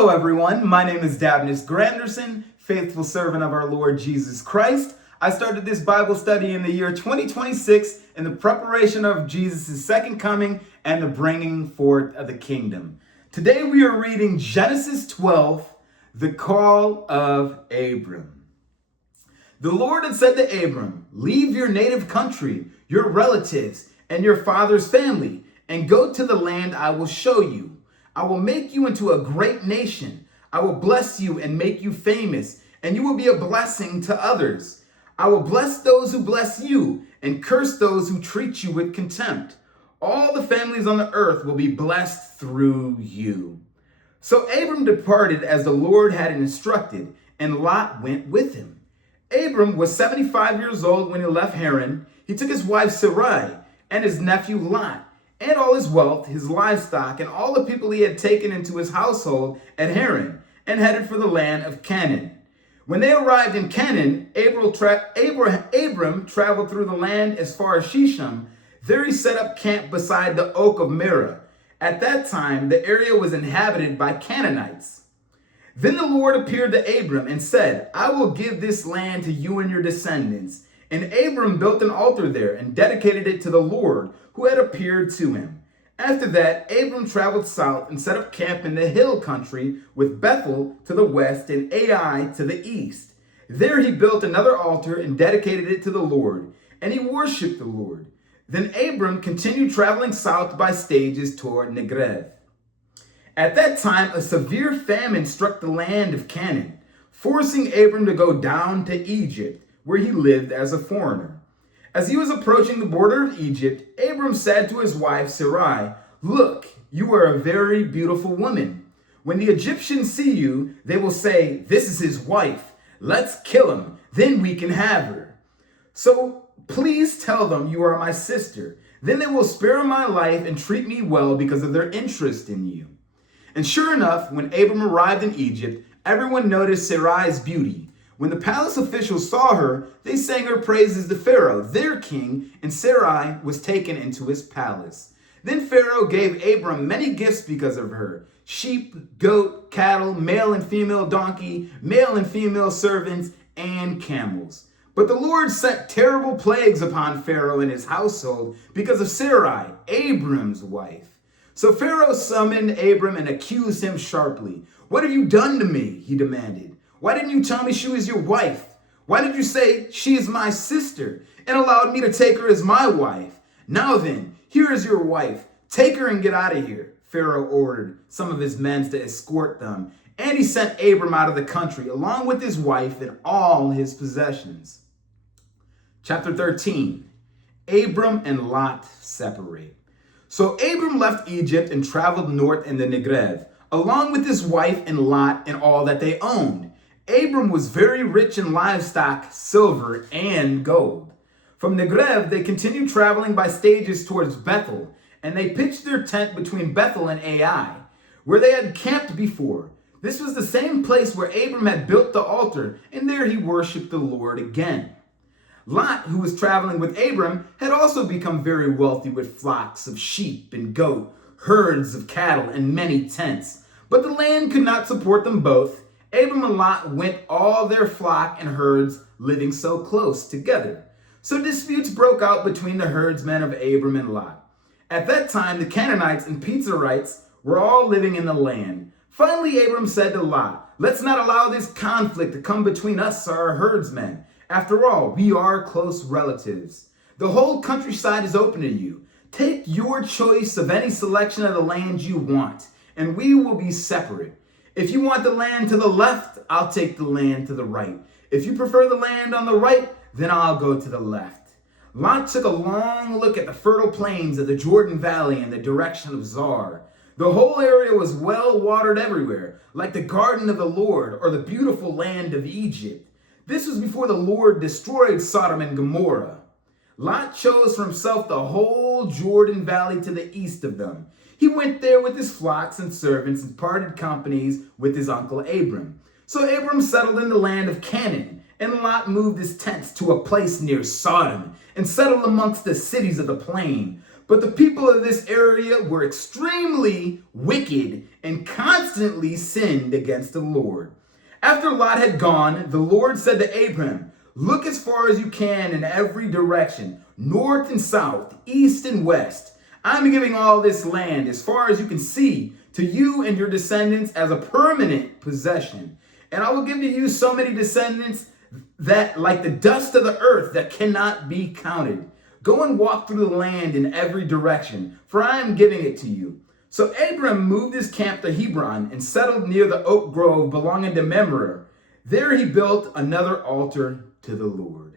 Hello everyone, my name is Dabnus Granderson, faithful servant of our Lord Jesus Christ. I started this Bible study in the year 2026 in the preparation of Jesus' second coming and the bringing forth of the kingdom. Today we are reading Genesis 12, the call of Abram. The Lord had said to Abram, "Leave your native country, your relatives, and your father's family, and go to the land I will show you. I will make you into a great nation. I will bless you and make you famous, and you will be a blessing to others. I will bless those who bless you, and curse those who treat you with contempt. All the families on the earth will be blessed through you." So Abram departed as the Lord had instructed, and Lot went with him. Abram was 75 years old when he left Haran. He took his wife Sarai and his nephew Lot, and all his wealth, his livestock, and all the people he had taken into his household at Haran, and headed for the land of Canaan. When they arrived in Canaan, Abram traveled through the land as far as Shechem. There he set up camp beside the oak of Merah. At that time, the area was inhabited by Canaanites. Then the Lord appeared to Abram and said, "I will give this land to you and your descendants." And Abram built an altar there and dedicated it to the Lord who had appeared to him. After that, Abram traveled south and set up camp in the hill country with Bethel to the west and Ai to the east. There he built another altar and dedicated it to the Lord, and he worshiped the Lord. Then Abram continued traveling south by stages toward Negev. At that time, a severe famine struck the land of Canaan, forcing Abram to go down to Egypt, where he lived as a foreigner. As he was approaching the border of Egypt, Abram said to his wife Sarai, "Look, you are a very beautiful woman. When the Egyptians see you, they will say, 'This is his wife. Let's kill him, then we can have her.' So please tell them you are my sister. Then they will spare my life and treat me well because of their interest in you." And sure enough, when Abram arrived in Egypt, everyone noticed Sarai's beauty. When the palace officials saw her, they sang her praises to Pharaoh, their king, and Sarai was taken into his palace. Then Pharaoh gave Abram many gifts because of her: sheep, goat, cattle, male and female donkey, male and female servants, and camels. But the Lord sent terrible plagues upon Pharaoh and his household because of Sarai, Abram's wife. So Pharaoh summoned Abram and accused him sharply. "What have you done to me?" he demanded. "Why didn't you tell me she was your wife? Why did you say she is my sister and allowed me to take her as my wife? Now then, here is your wife. Take her and get out of here." Pharaoh ordered some of his men to escort them, and he sent Abram out of the country along with his wife and all his possessions. Chapter 13. Abram and Lot separate. So Abram left Egypt and traveled north in the Negev, along with his wife and Lot and all that they owned. Abram was very rich in livestock, silver, and gold. From Negev, they continued traveling by stages towards Bethel, and they pitched their tent between Bethel and Ai, where they had camped before. This was the same place where Abram had built the altar, and there he worshiped the Lord again. Lot, who was traveling with Abram, had also become very wealthy with flocks of sheep and goat, herds of cattle, and many tents. But the land could not support them both. Abram and Lot went all their flock and herds, living so close together. So disputes broke out between the herdsmen of Abram and Lot. At that time, the Canaanites and Perizzites were all living in the land. Finally, Abram said to Lot, "Let's not allow this conflict to come between us or our herdsmen. After all, we are close relatives. The whole countryside is open to you. Take your choice of any selection of the land you want, and we will be separate. If you want the land to the left, I'll take the land to the right. If you prefer the land on the right, then I'll go to the left." Lot took a long look at the fertile plains of the Jordan Valley in the direction of Zoar. The whole area was well watered everywhere, like the garden of the Lord or the beautiful land of Egypt. This was before the Lord destroyed Sodom and Gomorrah. Lot chose for himself the whole Jordan Valley to the east of them. He went there with his flocks and servants and parted companies with his uncle Abram. So Abram settled in the land of Canaan, and Lot moved his tents to a place near Sodom and settled amongst the cities of the plain. But the people of this area were extremely wicked and constantly sinned against the Lord. After Lot had gone, the Lord said to Abram, "Look as far as you can in every direction, north and south, east and west. I'm giving all this land, as far as you can see, to you and your descendants as a permanent possession. And I will give to you so many descendants that, like the dust of the earth, that cannot be counted. Go and walk through the land in every direction, for I am giving it to you." So Abram moved his camp to Hebron and settled near the oak grove belonging to Mamre. There he built another altar to the Lord.